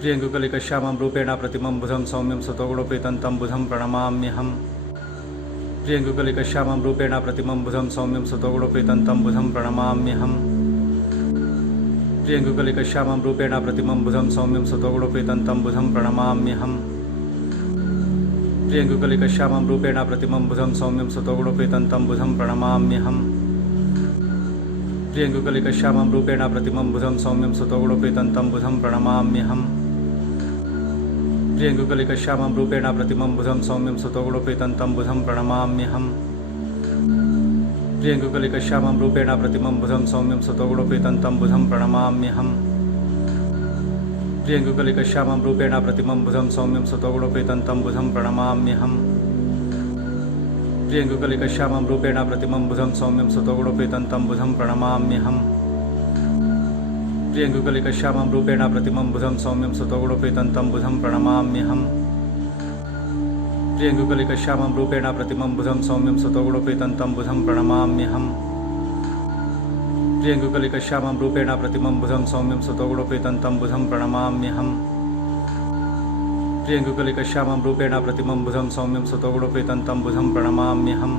प्रियङ्गुकलिकश्यामं रूपेण प्रतिमं बुधं सौम्यं सतोगुणोपेतं तं बुधं प्रणमाम्यहम्। प्रियङ्गुकलिकश्यामं रूपेण प्रतिमं बुधं सौम्यं सतोगुणोपेतं तं बुधं प्रणमाम्यहम्। प्रियङ्गुकलिकश्यामं रूपेण प्रतिमं बुधं सौम्यं सतोगुणोपेतं तं बुधं प्रणमाम्यहम्। प्रियङ्गुकलिकश्यामं रूपेण प्रतिमं बुधं सौम्यं सतोगुणोपेतं तं बुधं प्रणमाम्यहम्। प्रियङ्गुकलिकश्यामं रूपेण प्रतिमं बुधं सौम्यं सतोगुणोपेतं तं बुधं प्रणमाम्यहम्। प्रियङ्गुकलिकश्यामं रूपेण प्रतिमं बुधं सौम्यं सतोगुणोपेतं तं बुधं प्रणमाम्यहम्। प्रियङ्गुकलिकश्यामं रूपेण प्रतिमं बुधं सौम्यं सतोगुणोपेतं तं बुधं प्रणमाम्यहम्। प्रियङ्गुकलिकश्यामं रूपेण प्रतिमं बुधं सौम्यं सतोगुणोपेतं तं बुधं प्रणमाम्यहम्। प्रियङ्गुकलिकश्यामं रूपेण प्रतिमं बुधं सौम्यं सतोगुणोपेतं तं बुधं प्रणमाम्यहम्। प्रियङ्गुकलिकश्यामं रूपेण प्रतिमं बुधं सौम्यं सतोगुणोपेतं तं बुधं प्रणमाम्यहम्। प्रियङ्गुकलिकश्यामं रूपेण प्रतिमं बुधं सौम्यं सतोगुणोपेतं तं बुधं प्रणमाम्यहम्। प्रियङ्गुकलिकश्यामं रूपेण प्रतिमं बुधं सौम्यं सतोगुणोपेतं तं बुधं प्रणमाम्यहम्। प्रियङ्गुकलिकश्यामं रूपेण प्रतिमं बुधं सौम्यं सतोगुणोपेतं तं बुधं प्रणमाम्यहम्।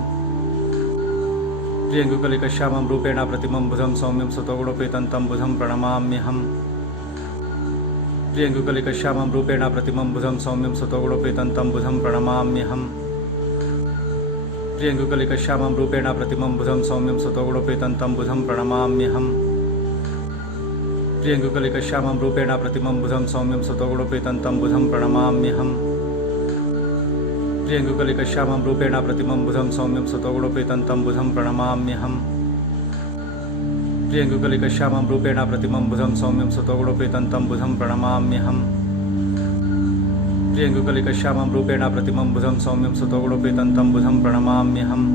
प्रियङ्गुकलिकश्यामं रूपेण प्रतिमं बुधं सौम्यं सतोगुणोपेतं तं बुधं प्रणमाम्यहम्। प्रियङ्गुकलिकश्यामं रूपेण प्रतिमं बुधं सौम्यं सतोगुणोपेतं तं बुधं प्रणमाम्यहम्। प्रियङ्गुकलिकश्यामं रूपेण प्रतिमं बुधं सौम्यं सतोगुणोपेतं तं बुधं प्रणमाम्यहम्। प्रियङ्गुकलिकश्यामं रूपेण प्रतिमं बुधं सौम्यं सतोगुणोपेतं तं बुधं प्रणमाम्यहम्। प्रियङ्गुकलिकश्यामं रूपेण प्रतिमं बुधं सौम्यं सतोगुणोपेतं तं बुधं प्रणमाम्यहम्। प्रियङ्गुकलिकश्यामं रूपेण प्रतिमं बुधं सौम्यं सतोगुणोपेतं तं बुधं प्रणमाम्यहम्। प्रियङ्गुकलिकश्यामं रूपेण प्रतिमं बुधं सौम्यं सतोगुणोपेतं तं बुधं प्रणमाम्यहम्। प्रियङ्गुकलिकश्यामं रूपेण प्रतिमं बुधं सौम्यं सतोगुणोपेतं तं बुधं प्रणमाम्यहम्।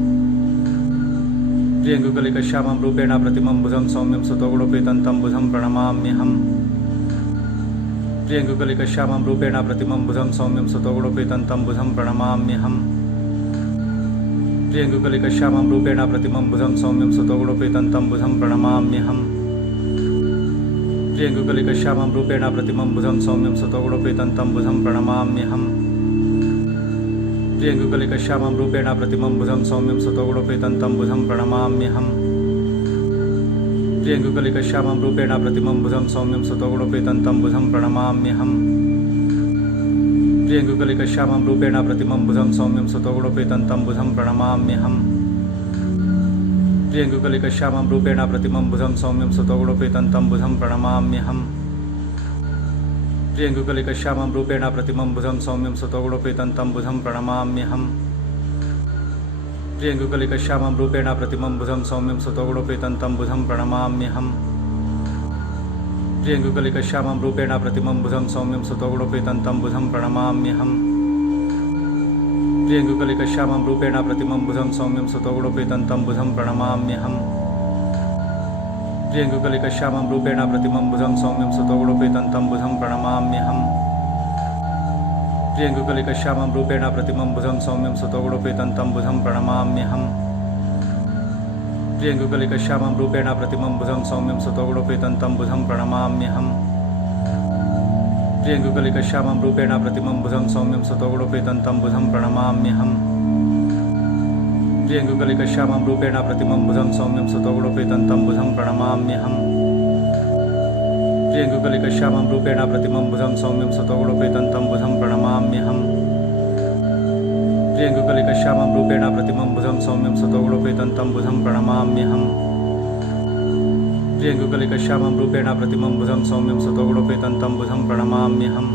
प्रियङ्गुकलिकश्यामं रूपेण प्रतिमं बुधं सौम्यं सतोगुणोपेतं तं बुधं प्रणमाम्यहम्। प्रियङ्गुकलिकश्यामं रूपेण प्रतिमं बुधं सौम्यं सतोगुणोपेतं तं बुधं प्रणमाम्यहम्। प्रियङ्गुकलिकश्यामं रूपेण प्रतिमं बुधं सौम्यं सतोगुणोपेतं तं बुधं प्रणमाम्यहम्। प्रियङ्गुकलिकश्यामं रूपेण प्रतिमं बुधं सौम्यं सतोगुणोपेतं तं बुधं प्रणमाम्यहम्। प्रियङ्गुकलिकश्यामं रूपेण प्रतिमं बुधं सौम्यं सतोगुणोपेतं तं बुधं प्रणमाम्यहम्। प्रियङ्गुकलिकश्यामं रूपेण प्रतिमं बुधं सौम्यं सतोगुणोपेतं तं बुधं प्रणमाम्यहम्। प्रियङ्गुकलिकश्यामं रूपेण प्रतिमं बुधं सौम्यं सतोगुणोपेतं तं बुधं प्रणमाम्यहम्। प्रियङ्गुकलिकश्यामं रूपेण प्रतिमं बुधं सौम्यं सतोगुणोपेतं तं बुधं प्रणमाम्यहम्। प्रियङ्गुकलिकश्यामं रूपेण प्रतिमं बुधं सौम्यं सतोगुणोपेतं तं बुधं प्रणमाम्यहम्। प्रियङ्गुकलिकश्यामं रूपेण प्रतिमं बुधं सौम्यं सतोगुणोपेतं तं बुधं प्रणमाम्यहम्। प्रियङ्गुकलिकश्यामं रूपेण प्रतिमं बुधं सौम्यं सतोगुणोपेतं तं बुधं प्रणमाम्यहम्। प्रियङ्गुकलिकश्यामं रूपेण प्रतिमं बुधं सौम्यं सतोगुणोपेतं तं बुधं प्रणमाम्यहम्। प्रियङ्गुकलिकश्यामं रूपेण प्रतिमं बुधं सौम्यं सतोगुणोपेतं तं बुधं प्रणमाम्यहम्। प्रियङ्गुकलिकश्यामं रूपेण प्रतिमं बुधं सौम्यं सतोगुणोपेतं तं बुधं प्रणमाम्यहम्। प्रियङ्गुकलिकश्यामं रूपेण प्रतिमं बुधं सौम्यं सतोगुणोपेतं तं बुधं प्रणमाम्यहम्। प्रियङ्गुकलिकश्यामं रूपेण प्रतिमं बुधं सौम्यं सतोगुणोपेतं तं बुधं प्रणमाम्यहम्। प्रियङ्गुकलिकश्यामं रूपेण प्रतिमं बुधं सौम्यं सतोगुणोपेतं तं बुधं प्रणमाम्यहम्। प्रियङ्गुकलिकश्यामं रूपेण प्रतिमं बुधं सौम्यं सतोगुणोपेतं तं बुधं प्रणमाम्यहम्। प्रियङ्गुकलिकश्यामं रूपेण प्रतिमं बुधं सौम्यं सतोगुणोपेतं तं बुधं प्रणमाम्यहम्।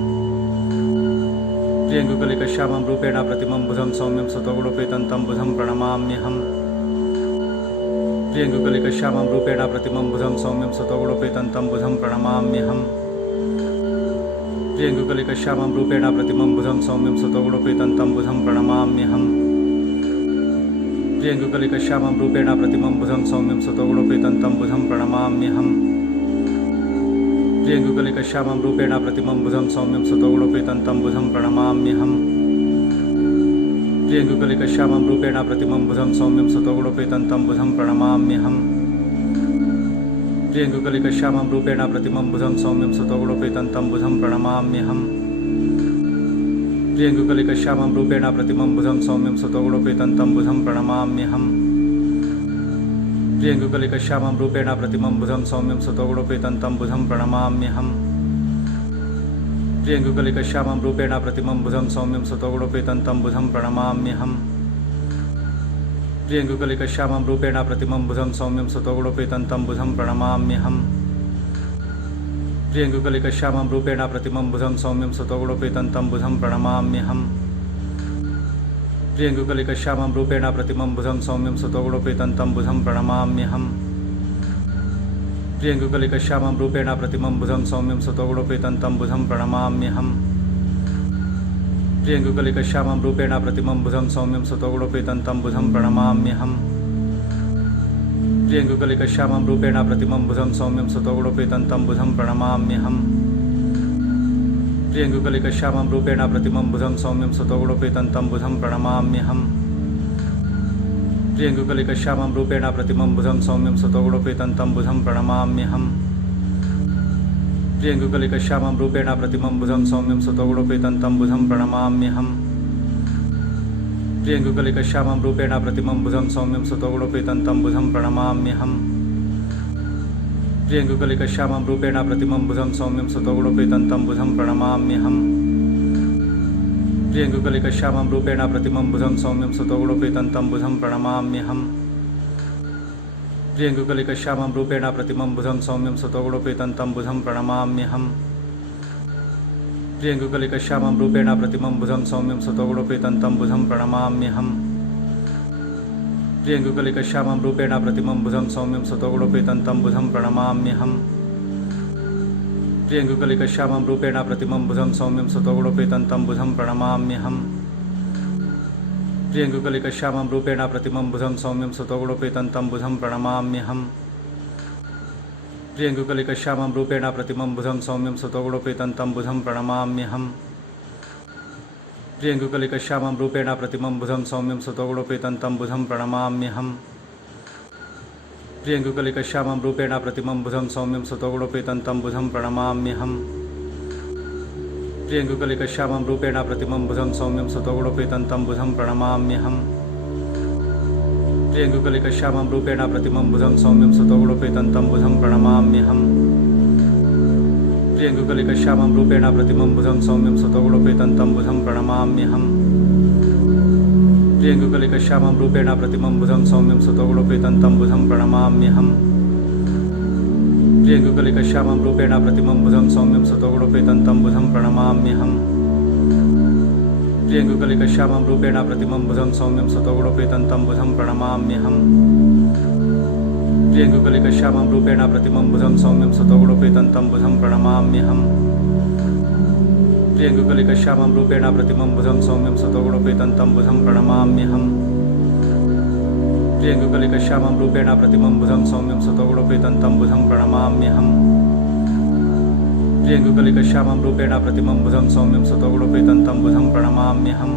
प्रियङ्गुकलिकश्यामं रूपेण प्रतिमं बुधं सौम्यं सतोगुणोपेतं तं बुधं प्रणमाम्यहम्। प्रियङ्गुकलिकश्यामं रूपेण प्रतिमं बुधं सौम्यं सतोगुणोपेतं तं बुधं प्रणमाम्यहम्। प्रियङ्गुकलिकश्यामं रूपेण प्रतिमं बुधं सौम्यं सतोगुणोपेतं तं बुधं प्रणमाम्यहम्। प्रियङ्गुकलिकश्यामं रूपेण प्रतिमं बुधं सौम्यं सतोगुणोपेतं तं बुधं प्रणमाम्यहम्। प्रियङ्गुकलिकश्यामं रूपेण प्रतिमं बुधं सौम्यं सतोगुणोपेतं तं बुधं प्रणमाम्यहम्। प्रियङ्गुकलिकश्यामं रूपेण प्रतिमं बुधं सौम्यं सतोगुणोपेतं तं बुधं प्रणमाम्यहम्। प्रियङ्गुकलिकश्यामं रूपेण प्रतिमं बुधं सौम्यं सुतोगुणोपेतं बुधं प्रणमाम्यहम् प्रियङ्गुकलिकश्यामं रूपेण प्रतिमं बुधं सौम्यं सुतोगुणोपेतं बुधं प्रणमाम्यहम् प्रियङ्गुकलिकश्यामं रूपेण प्रतिमं बुधं सौम्यं सुतोगुणोपेतं बुधं प्रणमाम्यहम् प्रियङ्गुकलिकश्यामं रूपेण प्रतिमं बुधं सौम्यं सुतोगुणोपेतं बुधं प्रणमाम्यहम् प्रियङ्गुकलिकश्यामं रूपेण प्रतिमं बुधं सौम्यं सुतोगुणोपेतं बुधं प्रणमाम्यहम् प्रियङ्गुकलिकश्यामं रूपेण प्रतिमं बुधं सौम्यं सुतोगुणोपेतं बुधं प्रणमाम्यहम् प्रियङ्गुकलिकश्यामं रूपेण प्रतिमं बुधं सौम्यं सुतोगुणोपेतं बुधं प्रणमाम्यहम् प्रियङ्गुकलिकश्यामं रूपेण प्रतिमं बुधं सौम्यं सुतोगुणोपेतं बुधं प्रणमाम्यहम् प्रियङ्गुकलिकश्यामं रूपेण प्रतिमं बुधं सौम्यं सुतोगुणोपेतं बुधं प्रणमाम्यहम् प्रियङ्गुकलिकश्यामं रूपेण प्रतिमं बुधं सौम्यं सुतोगुणोपेतं बुधं प्रणमाम्यहम् प्रियङ्गुकलिकश्यामं रूपेण प्रतिमं बुधं सौम्यं सुतोगुणोपेतं बुधं प्रणमाम्यहम् प्रियङ्गुकलिकश्यामं रूपेण प्रतिमं बुधं सौम्यं सुतोगुणोपेतं बुधं प्रणमाम्यहम् प्रियङ्गुकलिकश्यामं रूपेण प्रतिमं बुधं सौम्यं सुतोगुणोपेतं बुधं प्रणमाम्यहम् प्रियङ्गुकलिकश्यामं रूपेण प्रतिमं बुधं सौम्यं सुतोगुणोपेतं बुधं प्रणमाम्यहम् प्रियङ्गुकलिकश्यामं रूपेण प्रतिमं बुधं सौम्यं सुतोगुणोपेतं बुधं प्रणमाम्यहम् प्रियङ्गुकलिकश्यामं रूपेण प्रतिमं बुधं सौम्यं सुतोगुणोपेतं बुधं प्रणमाम्यहम् प्रियङ्गुकलिकश्यामं रूपेण प्रतिमं बुधं सौम्यं सुतोगुणोपेतं बुधं प्रणमाम्यहम् प्रियङ्गुकलिकश्यामं रूपेण प्रतिमं बुधं सौम्यं सुतोगुणोपेतं बुधं प्रणमाम्यहम् प्रियङ्गुकलिकश्यामं रूपेण प्रतिमं बुधं सौम्यं सुतोगुणोपेतं बुधं प्रणमाम्यहम् प्रियङ्गुकलिकश्यामं रूपेण प्रतिमं बुधं सौम्यं सुतोगुणोपेतं बुधं प्रणमाम्यहम् प्रियङ्गुकलिकश्यामं रूपेण प्रतिमं बुधं सौम्यं सुतोगुणोपेतं बुधं प्रणमाम्यहम् प्रियङ्गुकलिकश्यामं रूपेण प्रतिमं बुधं सौम्यं सुतोगुणोपेतं बुधं प्रणमाम्यहम् प्रियङ्गुकलिकश्यामं रूपेण प्रतिमं बुधं सौम्यं सुतोगुणोपेतं बुधं प्रणमाम्यहम् प्रियङ्गुकलिकश्यामं रूपेण प्रतिमं बुधं सौम्यं सुतोगुणोपेतं बुधं प्रणमाम्यहम् प्रियङ्गुकलिकश्यामं रूपेण प्रतिमं बुधं सौम्यं सुतोगुणोपेतं बुधं प्रणमाम्यहम् प्रियङ्गुकलिकश्यामं रूपेण प्रतिमं बुधं सौम्यं सुतोगुणोपेतं बुधं प्रणमाम्यहम् प्रियङ्गुकलिकश्यामं रूपेण प्रतिमं बुधं सौम्यं सुतोगुणोपेतं बुधं प्रणमाम्यहम् प्रियङ्गुकलिकश्यामं रूपेण प्रतिमं बुधं सौम्यं सुतोगुणोपेतं बुधं प्रणमाम्यहम् प्रियङ्गुकलिकश्यामं रूपेण प्रतिमं बुधं सौम्यं सुतोगुणोपेतं बुधं प्रणमाम्यहम् प्रियङ्गुकलिकश्यामं रूपेण प्रतिमं बुधं सौम्यं सुतोगुणोपेतं बुधं प्रणमाम्यहम् प्रियङ्गुकलिकश्यामं रूपेण प्रतिमं बुधं सौम्यं सुतोगुणोपेतं बुधं प्रणमाम्यहम् प्रियङ्गुकलिकश्यामं रूपेण प्रतिमं बुधं सौम्यं सुतोगुणोपेतं बुधं प्रणमाम्यहम् प्रियङ्गुकलिकश्यामं रूपेण प्रतिमं बुधं सौम्यं सुतोगुणोपेतं बुधं प्रणमाम्यहम् प्रियङ्गुकलिकश्यामं रूपेण प्रतिमं बुधं सौम्यं सुतोगुणोपेतं बुधं प्रणमाम्यहम्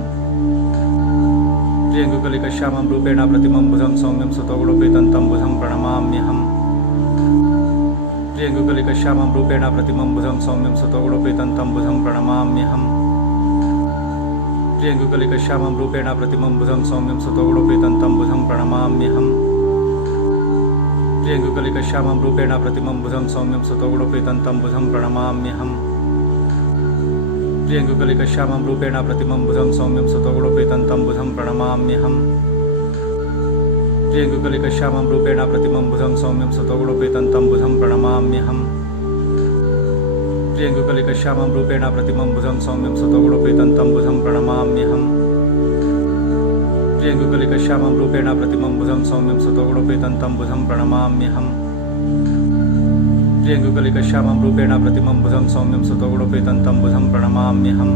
प्रियङ्गुकलिकश्यामं रूपेण प्रतिमं बुधं सौम्यं सुतोगुणोपेतं बुधं प्रणमाम्यहम् प्रियङ्गुकलिकश्यामं रूपेण प्रतिमं बुधं सौम्यं सुतोगुणोपेतं बुधं प्रणमाम्यहम् प्रियङ्गुकलिकश्यामं रूपेण प्रतिमं बुधं सौम्यं सुतोगुणोपेतं बुधं प्रणमाम्यहम् प्रियङ्गुकलिकश्यामं रूपेण प्रतिमं बुधं सौम्यं सुतोगुणोपेतं बुधं प्रणमाम्यहम् प्रियङ्गुकलिकश्यामं रूपेण प्रतिमं बुधं सौम्यं सुतोगुणोपेतं बुधं प्रणमाम्यहम् प्रियङ्गुकलिकश्यामं रूपेण प्रतिमं बुधं सौम्यं सुतोगुणोपेतं बुधं प्रणमाम्यहम् प्रियङ्गुकलिकश्यामं रूपेण प्रतिमं बुधं सौम्यं सुतोगुणोपेतं बुधं प्रणमाम्यहम् प्रियङ्गुकलिकश्यामं रूपेण प्रतिमं बुधं सौम्यं सुतोगुणोपेतं बुधं प्रणमाम्यहम् प्रियङ्गुकलिकश्यामं रूपेण प्रतिमं बुधं सौम्यं सुतोगुणोपेतं बुधं प्रणमाम्यहम्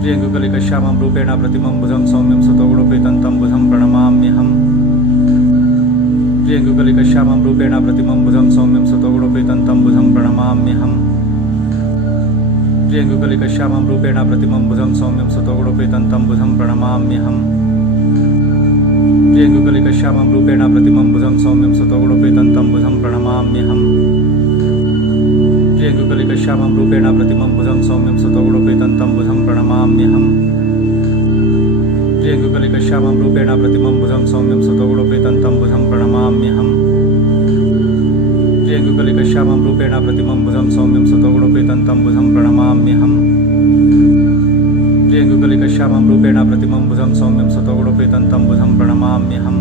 प्रियङ्गुकलिकश्यामं रूपेण प्रतिमं बुधं सौम्यं सुतोगुणोपेतं बुधं प्रणमाम्यहम् प्रियङ्गुकलिकश्यामं रूपेण प्रतिमं बुधं सौम्यं सुतोगुणोपेतं बुधं प्रणमाम्यहम् प्रियङ्गुकलिकश्यामं रूपेण प्रतिमं बुधं सौम्यं सुतोगुणोपेतं बुधं प्रणमाम्यहम् प्रियङ्गुकलिकश्यामं रूपेण प्रतिमं बुधं सौम्यं सतोगुणोपेतं तं बुधं प्रणमाम्यहम् प्रियङ्गुकलिकश्यामं रूपेण प्रतिमं बुधं सौम्यं सतोगुणोपेतं तं बुधं प्रणमाम्यहम् प्रियङ्गुकलिकश्यामं रूपेण प्रतिमं बुधं सौम्यं सतोगुणोपेतं तं बुधं प्रणमाम्यहम् प्रियङ्गुकलिकश्यामं रूपेण प्रतिमं बुधं सौम्यं सतोगुणोपेतं तं बुधं प्रणमाम्यहम् प्रियङ्गुकलिकश्यामं रूपेण प्रतिमं बुधं सौम्यं सतोगुणोपेतं तं बुधं प्रणमाम्यहम्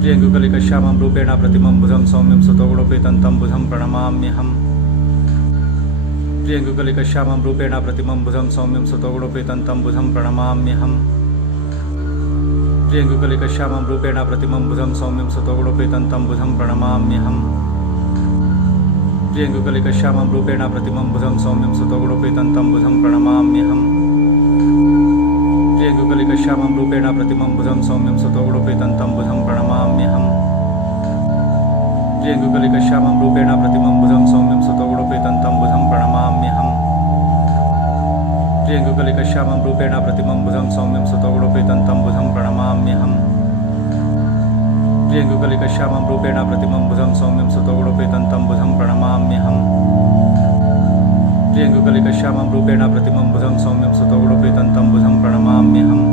प्रियङ्गुकलिकश्यामं रूपेण प्रतिमं बुधं सौम्यं सतोगुणोपेतं तं बुधं प्रणमाम्यहम् प्रियङ्गुकलिकश्यामं रूपेण प्रतिमं बुधं सौम्यं सतोगुणोपेतं तं बुधं प्रणमाम्यहम् प्रियङ्गुकलिकश्यामं रूपेण प्रतिमं बुधं सौम्यं सतोगुणोपेतं तं बुधं प्रणमाम्यहम् प्रियङ्गुकलिकश्यामं रूपेण प्रतिमं बुधं सौम्यं सतोगुणोपेतं तं बुधं प्रणमाम्यहम् प्रियङ्गुकलिकश्यामं रूपेण प्रतिमं बुधं सौम्यं सतोगुणोपेतं तं बुधं प्रणमाम्यहम् प्रियङ्गुकलिकश्यामं रूपेण प्रतिमं बुधं सौम्यं सतोगुणोपेतं तं बुधं प्रणमाम्यहम् प्रियङ्गुकलिकश्यामं रूपेण प्रतिमं बुधं सौम्यं सतोगुणोपेतं तं बुधं प्रणमाम्यहम् प्रियङ्गुकलिकश्यामं रूपेण प्रतिमं बुधं सौम्यं सतोगुणोपेतं तं बुधं प्रणमाम्यहम् प्रियङ्गुकलिकश्यामं रूपेण प्रतिमं बुधं सौम्यं सतोगुणोपेतं तं बुधं प्रणमाम्यहम्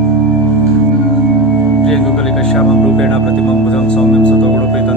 प्रियङ्गुकलिकश्यामं रूपेण प्रतिमं बुधं सौम्यं सतोगुणोपेतं